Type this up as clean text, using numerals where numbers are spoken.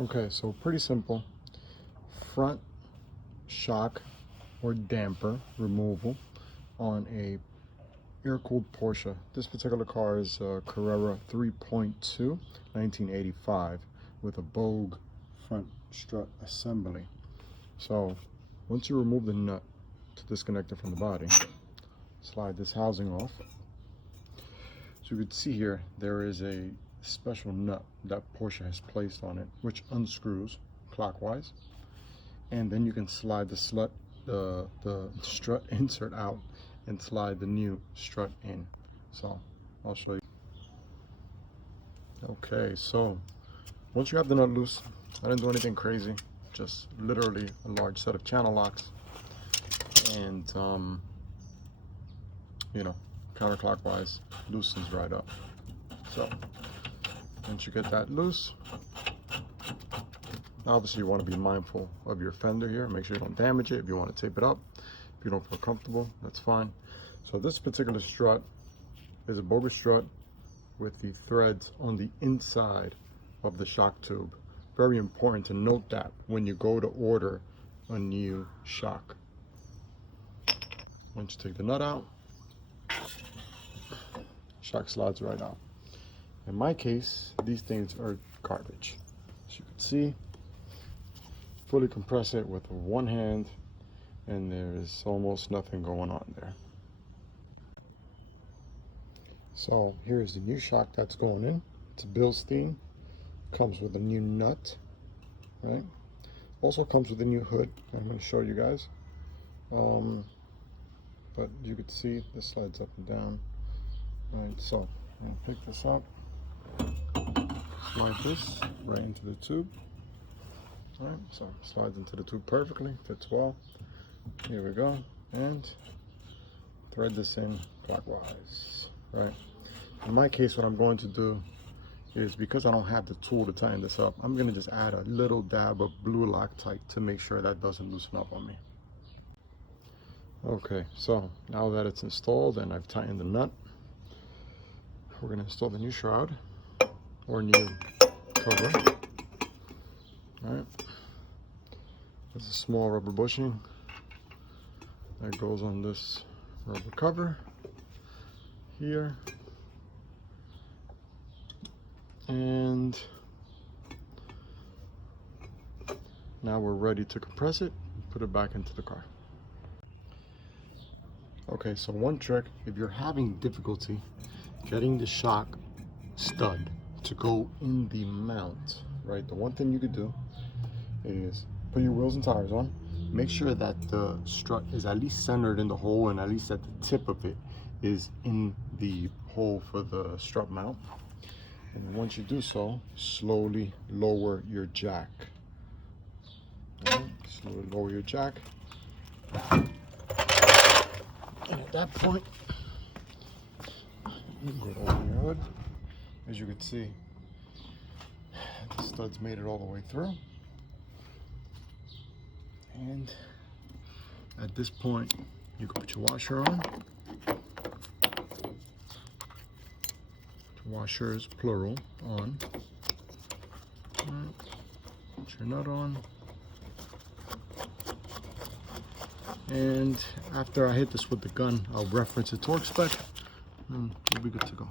Okay, so pretty simple. Front shock or damper removal on a air-cooled Porsche. This particular car is a Carrera 3.2, 1985 with a Bogue front strut assembly. So once you remove the nut to disconnect it from the body, slide this housing off. So you can see here there is a special nut that Porsche has placed on it, which unscrews clockwise, and then you can slide the strut insert out and slide the new strut in. So I'll show you. Okay, so once you have the nut loose, I didn't do anything crazy, just literally a large set of channel locks, and you know, counterclockwise loosens right up. So once you get that loose, obviously you want to be mindful of your fender here. Make sure you don't damage it. If you want to tape it up, if you don't feel comfortable, that's fine. So this particular strut is a bogus strut with the threads on the inside of the shock tube. Very important to note that when you go to order a new shock. Once you take the nut out, shock slides right out. In my case, these things are garbage. As you can see, fully compress it with one hand, and there is almost nothing going on there. So here's the new shock that's going in. It's a Bilstein. Comes with a new nut, right? Also comes with a new hood. I'm going to show you guys. But you can see this slides up and down. Right, so I'm going to pick this up. Slide this right into the tube. All right, so slides into the tube perfectly, fits well. Here we go, and thread this in clockwise. Right. In my case, what I'm going to do is, because I don't have the tool to tighten this up, I'm going to just add a little dab of blue Loctite to make sure that doesn't loosen up on me. Okay, so now that it's installed and I've tightened the nut, we're going to install the new shroud or new cover. All right, there's a small rubber bushing that goes on this rubber cover here, and now we're ready to compress it and put it back into the car. Okay, so one trick, if you're having difficulty getting the shock stud to go in the mount, right, the one thing you could do is put your wheels and tires on. Make sure that the strut is at least centered in the hole, and at least that the tip of it is in the hole for the strut mount. And once you do so, slowly lower your jack. Right, slowly lower your jack. And at that point, you can go over your hood. As you can see, the studs made it all the way through. And at this point, you can put your washer on. Washers, plural, on. Right. Put your nut on. And after I hit this with the gun, I'll reference the torque spec, and we'll be good to go.